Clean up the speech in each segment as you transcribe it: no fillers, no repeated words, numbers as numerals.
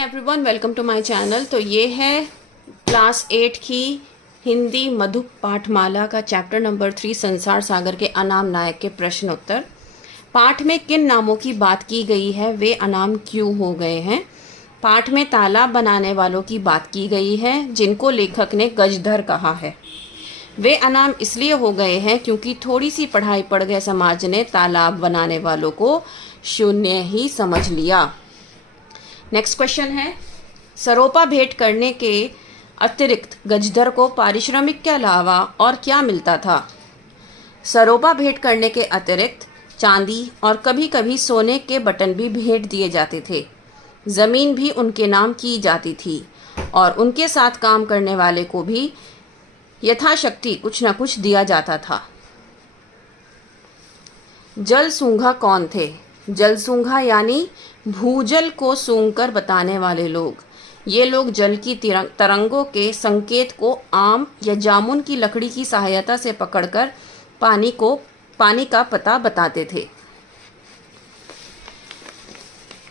Everyone, welcome to my channel. तो ये है क्लास 8 की हिंदी मधु पाठमाला का चैप्टर नंबर 3 संसार सागर के अनाम नायक के प्रश्न उत्तर। पाठ में किन नामों की बात की गई है, वे अनाम क्यों हो गए हैं। पाठ में तालाब बनाने वालों की बात की गई है जिनको लेखक ने गजधर कहा है। वे अनाम इसलिए हो गए हैं क्योंकि थोड़ी सी पढ़ाई पड़ गए समाज ने तालाब बनाने वालों को शून्य ही समझ लिया। नेक्स्ट क्वेश्चन है, सरोपा भेंट करने के अतिरिक्त गजधर को पारिश्रमिक के अलावा और क्या मिलता था। सरोपा भेंट करने के अतिरिक्त चांदी और कभी कभी सोने के बटन भी भेंट दिए जाते थे। ज़मीन भी उनके नाम की जाती थी और उनके साथ काम करने वाले को भी यथाशक्ति कुछ न कुछ दिया जाता था। जल सूंघा कौन थे। जल सूंघा यानी भूजल को सूंघकर बताने वाले लोग। ये लोग जल की तरंगों के संकेत को आम या जामुन की लकड़ी की सहायता से पकड़कर पानी का पता बताते थे।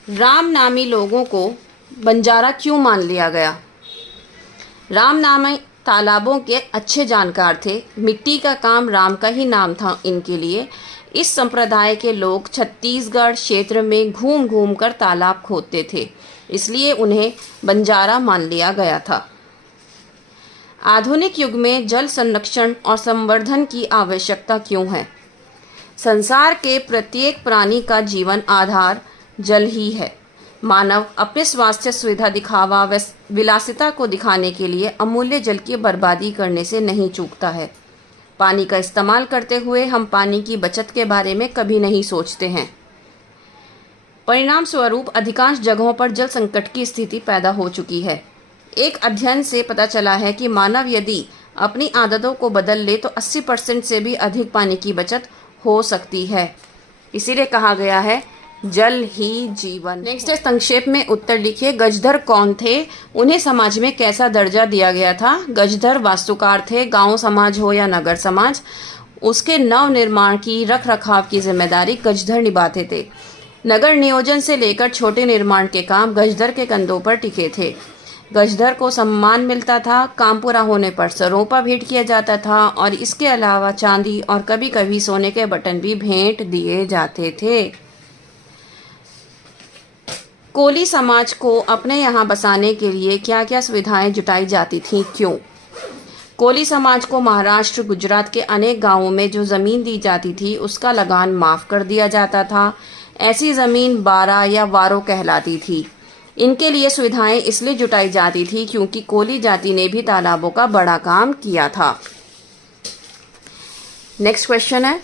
राम नामी लोगों को बंजारा क्यों मान लिया गया। राम नामी तालाबों के अच्छे जानकार थे। मिट्टी का काम राम का ही नाम था इनके लिए। इस संप्रदाय के लोग छत्तीसगढ़ क्षेत्र में घूम घूम कर तालाब खोदते थे, इसलिए उन्हें बंजारा मान लिया गया था। आधुनिक युग में जल संरक्षण और संवर्धन की आवश्यकता क्यों है। संसार के प्रत्येक प्राणी का जीवन आधार जल ही है। मानव अपने स्वास्थ्य सुविधा दिखावा व विलासिता को दिखाने के लिए अमूल्य जल की बर्बादी करने से नहीं चूकता है। पानी का इस्तेमाल करते हुए हम पानी की बचत के बारे में कभी नहीं सोचते हैं। परिणाम स्वरूप अधिकांश जगहों पर जल संकट की स्थिति पैदा हो चुकी है। एक अध्ययन से पता चला है कि मानव यदि अपनी आदतों को बदल ले तो 80% से भी अधिक पानी की बचत हो सकती है। इसीलिए कहा गया है जल ही जीवन। नेक्स्ट है, संक्षेप में उत्तर लिखिए। गजधर कौन थे, उन्हें समाज में कैसा दर्जा दिया गया था। गजधर वास्तुकार थे। गांव समाज हो या नगर समाज, उसके नव निर्माण की रख रखाव की जिम्मेदारी गजधर निभाते थे। नगर नियोजन से लेकर छोटे निर्माण के काम गजधर के कंधों पर टिके थे। गजधर को सम्मान मिलता था। काम पूरा होने पर सरोपा भेंट किया जाता था और इसके अलावा चांदी और कभी कभी सोने के बटन भी भेंट दिए जाते थे। कोली समाज को अपने यहाँ बसाने के लिए क्या क्या सुविधाएं जुटाई जाती थीं, क्यों। कोली समाज को महाराष्ट्र गुजरात के अनेक गांवों में जो ज़मीन दी जाती थी उसका लगान माफ़ कर दिया जाता था। ऐसी ज़मीन बारा या वारो कहलाती थी। इनके लिए सुविधाएं इसलिए जुटाई जाती थी क्योंकि कोली जाति ने भी तालाबों का बड़ा काम किया था। नेक्स्ट क्वेश्चन है,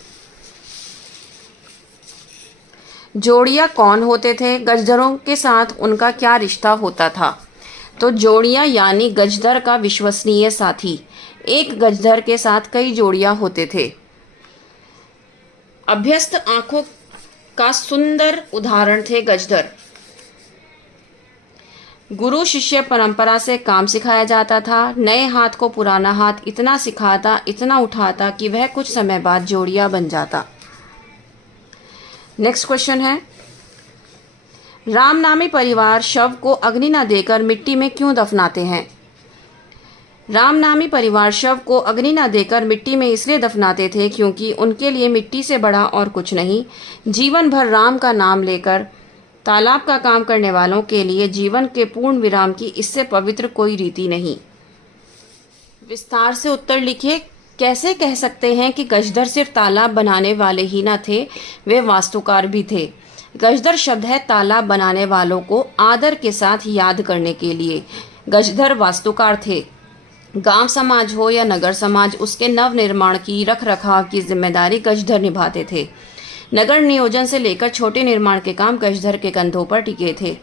जोड़ियाँ कौन होते थे। गजधरों के साथ उनका क्या रिश्ता होता था। तो जोड़ियाँ यानी गजधर का विश्वसनीय साथी। एक गजधर के साथ कई जोड़ियाँ होते थे। अभ्यस्त आंखों का सुंदर उदाहरण थे गजधर। गुरु शिष्य परंपरा से काम सिखाया जाता था। नए हाथ को पुराना हाथ इतना सिखाता, इतना उठाता कि वह कुछ समय बाद जोड़ियाँ बन जाता। नेक्स्ट क्वेश्चन है, राम नामी परिवार शव को अग्नि न देकर मिट्टी में क्यों दफनाते हैं। राम नामी परिवार शव को अग्नि न देकर मिट्टी में इसलिए दफनाते थे क्योंकि उनके लिए मिट्टी से बड़ा और कुछ नहीं। जीवन भर राम का नाम लेकर तालाब का काम करने वालों के लिए जीवन के पूर्ण विराम की इससे पवित्र कोई रीति नहीं। विस्तार से उत्तर लिखिए। कैसे कह सकते हैं कि गजधर सिर्फ तालाब बनाने वाले ही न थे, वे वास्तुकार भी थे। गजधर शब्द है तालाब बनाने वालों को आदर के साथ याद करने के लिए। गजधर वास्तुकार थे। गांव समाज हो या नगर समाज, उसके नव निर्माण की रख रखाव की जिम्मेदारी गजधर निभाते थे। नगर नियोजन से लेकर छोटे निर्माण के काम गजधर के कंधों पर टिके थे।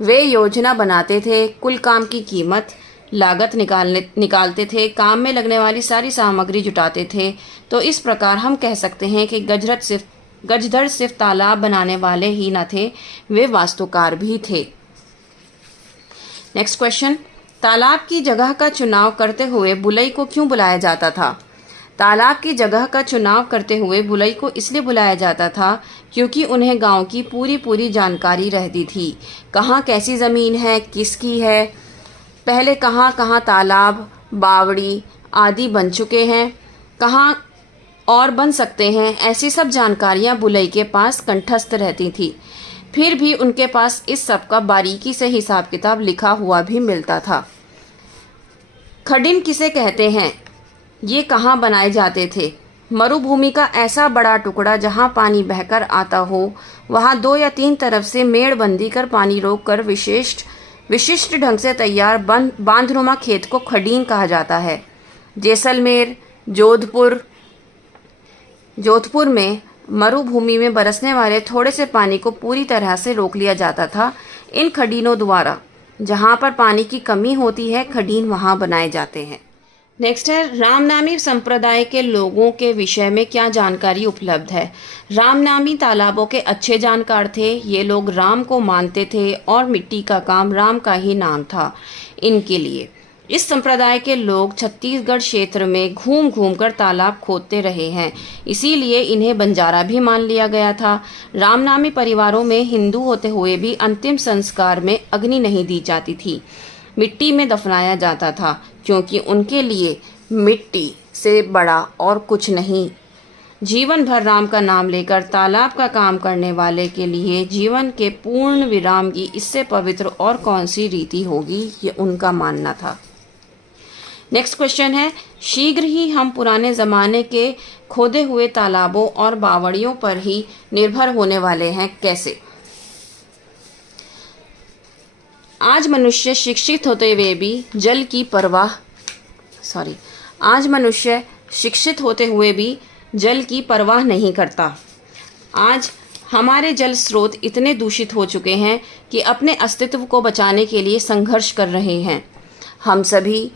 वे योजना बनाते थे, कुल काम की कीमत लागत निकालते थे, काम में लगने वाली सारी सामग्री जुटाते थे। तो इस प्रकार हम कह सकते हैं कि गजधर सिर्फ तालाब बनाने वाले ही न थे, वे वास्तुकार भी थे। नेक्स्ट क्वेश्चन, तालाब की जगह का चुनाव करते हुए बुलई को क्यों बुलाया जाता था। तालाब की जगह का चुनाव करते हुए बुलई को इसलिए बुलाया जाता था क्योंकि उन्हें गांव की पूरी जानकारी रहती थी। कहाँ कैसी ज़मीन है, किसकी है, पहले कहाँ कहाँ तालाब, बावड़ी आदि बन चुके हैं, कहाँ और बन सकते हैं, ऐसी सब जानकारियाँ बुलई के पास कंठस्थ रहती थी। फिर भी उनके पास इस सब का बारीकी से हिसाब किताब लिखा हुआ भी मिलता था। खडिन किसे कहते हैं, ये कहाँ बनाए जाते थे? मरुभूमि का ऐसा बड़ा टुकड़ा जहाँ पानी बहकर आता हो, वहाँ 2 या 3 तरफ से मेड़बंदी कर पानी रोककर विशिष्ट ढंग से तैयार बांधनुमा खेत को खडीन कहा जाता है। जैसलमेर, जोधपुर में मरुभूमि में बरसने वाले थोड़े से पानी को पूरी तरह से रोक लिया जाता था इन खडीनों द्वारा। जहाँ पर पानी की कमी होती है, खडीन वहाँ बनाए जाते हैं। नेक्स्ट है, रामनामी संप्रदाय के लोगों के विषय में क्या जानकारी उपलब्ध है? रामनामी तालाबों के अच्छे जानकार थे। ये लोग राम को मानते थे और मिट्टी का काम राम का ही नाम था इनके लिए। इस संप्रदाय के लोग छत्तीसगढ़ क्षेत्र में घूम घूम कर तालाब खोदते रहे हैं, इसीलिए इन्हें बंजारा भी मान लिया गया था। रामनामी परिवारों में हिंदू होते हुए भी अंतिम संस्कार में अग्नि नहीं दी जाती थी, मिट्टी में दफनाया जाता था, क्योंकि उनके लिए मिट्टी से बड़ा और कुछ नहीं। जीवन भर राम का नाम लेकर तालाब का काम करने वाले के लिए जीवन के पूर्ण विराम की इससे पवित्र और कौन सी रीति होगी, ये उनका मानना था। नेक्स्ट क्वेश्चन है, शीघ्र ही हम पुराने ज़माने के खोदे हुए तालाबों और बावड़ियों पर ही निर्भर होने वाले हैं, कैसे? आज मनुष्य शिक्षित होते हुए भी जल की परवाह नहीं करता। आज हमारे जल स्रोत इतने दूषित हो चुके हैं कि अपने अस्तित्व को बचाने के लिए संघर्ष कर रहे हैं। हम सभी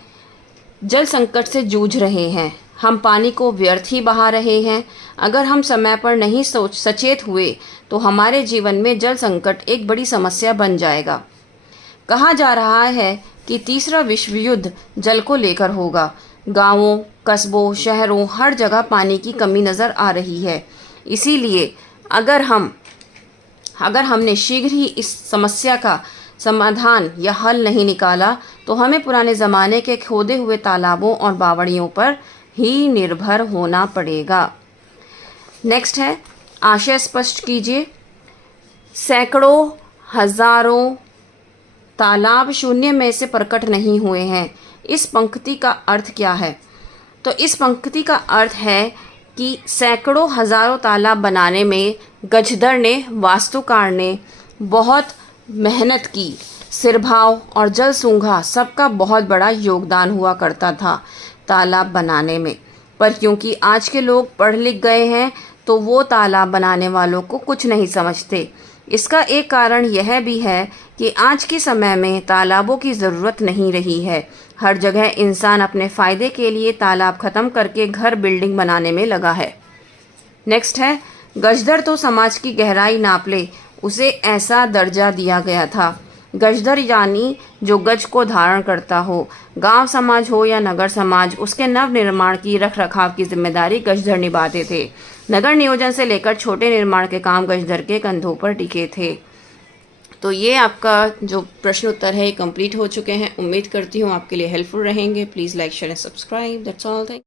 जल संकट से जूझ रहे हैं। हम पानी को व्यर्थ ही बहा रहे हैं। अगर हम समय पर नहीं सचेत हुए तो हमारे जीवन में जल संकट एक बड़ी समस्या बन जाएगा। कहा जा रहा है कि तीसरा विश्व युद्ध जल को लेकर होगा। गांवों, कस्बों, शहरों, हर जगह पानी की कमी नज़र आ रही है। इसीलिए अगर हमने शीघ्र ही इस समस्या का समाधान या हल नहीं निकाला तो हमें पुराने ज़माने के खोदे हुए तालाबों और बावड़ियों पर ही निर्भर होना पड़ेगा। नेक्स्ट है, आशय स्पष्ट कीजिए। सैकड़ों हजारों तालाब शून्य में से प्रकट नहीं हुए हैं। इस पंक्ति का अर्थ क्या है? तो इस पंक्ति का अर्थ है कि सैकड़ों हजारों तालाब बनाने में गजधर ने, वास्तुकार ने बहुत मेहनत की। सिरभाव और जल सूंघा सबका बहुत बड़ा योगदान हुआ करता था तालाब बनाने में। पर क्योंकि आज के लोग पढ़ लिख गए हैं तो वो तालाब बनाने वालों को कुछ नहीं समझते। इसका एक कारण यह भी है कि आज के समय में तालाबों की ज़रूरत नहीं रही है। हर जगह इंसान अपने फ़ायदे के लिए तालाब ख़त्म करके घर बिल्डिंग बनाने में लगा है। नेक्स्ट है, गजधर तो समाज की गहराई नाप ले, उसे ऐसा दर्जा दिया गया था। गजधर यानी जो गज को धारण करता हो। गांव समाज हो या नगर समाज, उसके नव निर्माण की रख रखाव की जिम्मेदारी गजधर निभाते थे। नगर नियोजन से लेकर छोटे निर्माण के काम गजधर के कंधों पर टिके थे। तो ये आपका जो प्रश्न उत्तर है कंप्लीट हो चुके हैं। उम्मीद करती हूँ आपके लिए हेल्पफुल रहेंगे। Please like, share and subscribe. That's all.